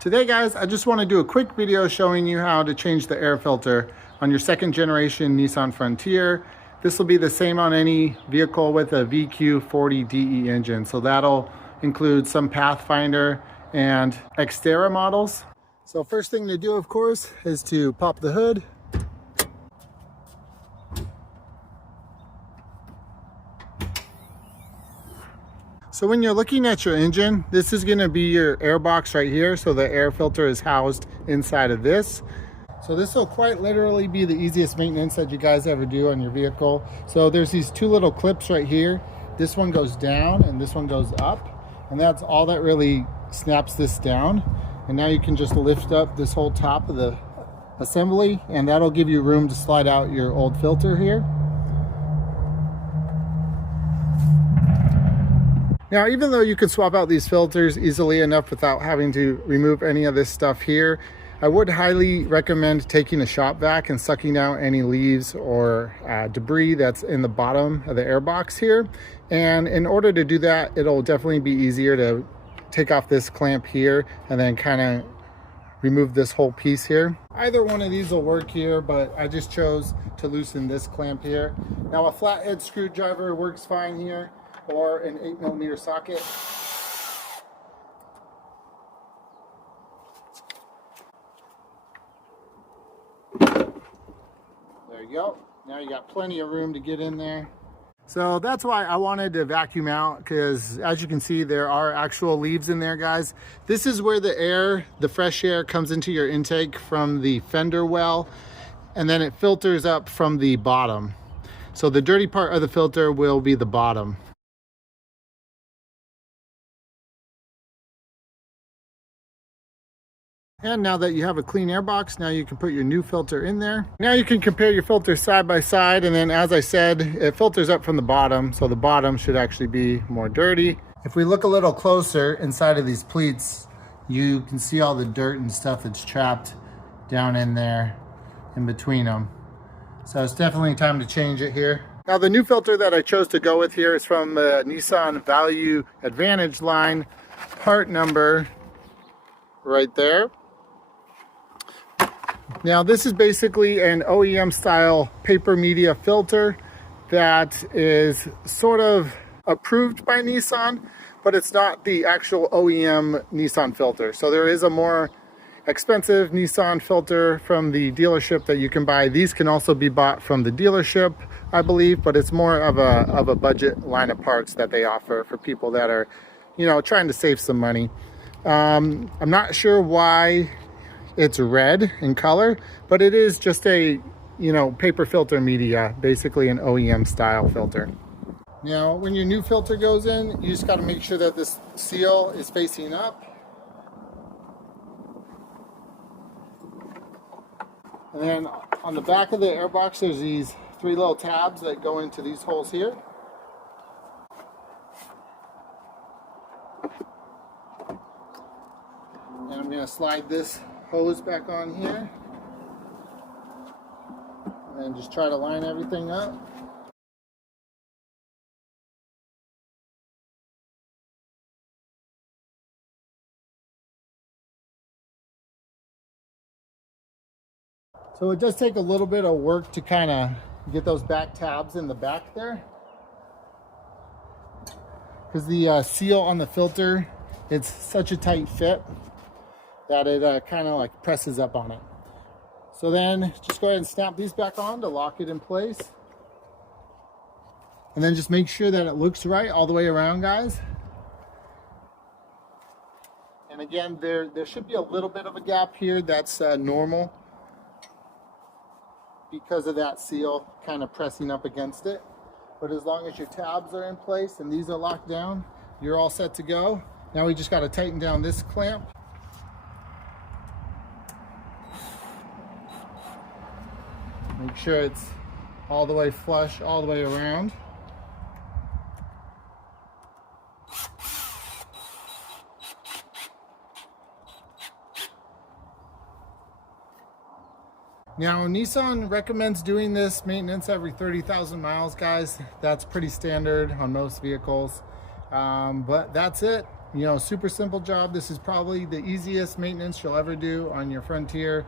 Today guys, I just want to do a quick video showing you how to change the air filter on your second generation Nissan Frontier. This will be the same on any vehicle with a VQ40DE engine. So that'll include some Pathfinder and Xterra models. So first thing to do, of course, is to pop the hood. So when you're looking at your engine, this is going to be your air box right here. So the air filter is housed inside of this. So this will quite literally be the easiest maintenance that you guys ever do on your vehicle. So there's these two little clips right here. This one goes down and this one goes up. And that's all that really snaps this down. And now you can just lift up this whole top of the assembly and that'll give you room to slide out your old filter here. Now, even though you could swap out these filters easily enough without having to remove any of this stuff here, I would highly recommend taking a shop vac and sucking out any leaves or debris that's in the bottom of the air box here. And in order to do that, it'll definitely be easier to take off this clamp here and then kind of remove this whole piece here. Either one of these will work here, but I just chose to loosen this clamp here. Now, a flathead screwdriver works fine here, or an 8mm socket. There you go. Now you got plenty of room to get in there. So that's why I wanted to vacuum out, because as you can see, there are actual leaves in there, guys. This is where the air, the fresh air, comes into your intake from the fender well, and then it filters up from the bottom. So the dirty part of the filter will be the bottom. And now that you have a clean air box, now you can put your new filter in there. Now you can compare your filters side by side, and then as I said, it filters up from the bottom, so the bottom should actually be more dirty. If we look a little closer inside of these pleats, you can see all the dirt and stuff that's trapped down in there in between them. So it's definitely time to change it here. Now the new filter that I chose to go with here is from the Nissan Value Advantage line, part number right there. Now this is basically an OEM style paper media filter that is sort of approved by Nissan, but it's not the actual OEM Nissan filter. So there is a more expensive Nissan filter from the dealership that you can buy. These can also be bought from the dealership, I believe, but it's more of a budget line of parts that they offer for people that are, you know, trying to save some money. I'm not sure why it's red in color, but it is just a, you know, paper filter media, basically an OEM style filter. Now, when your new filter goes in, you just got to make sure that this seal is facing up. And then on the back of the air box, there's these three little tabs that go into these holes here. And I'm going to slide this hose back on here and then just try to line everything up. So it does take a little bit of work to kind of get those back tabs in the back there, because the seal on the filter, it's such a tight fit that it kind of like presses up on it. So then just go ahead and snap these back on to lock it in place. And then just make sure that it looks right all the way around, guys. And again, there should be a little bit of a gap here. That's normal because of that seal kind of pressing up against it. But as long as your tabs are in place and these are locked down, you're all set to go. Now we just got to tighten down this clamp. Make sure it's all the way flush, all the way around. Now, Nissan recommends doing this maintenance every 30,000 miles, guys. That's pretty standard on most vehicles. But that's it. You know, super simple job. This is probably the easiest maintenance you'll ever do on your Frontier.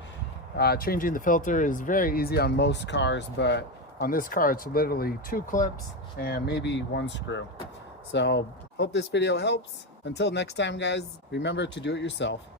Changing the filter is very easy on most cars, but on this car it's literally 2 clips and maybe 1 screw. So hope this video helps. Until next time, guys, remember to do it yourself.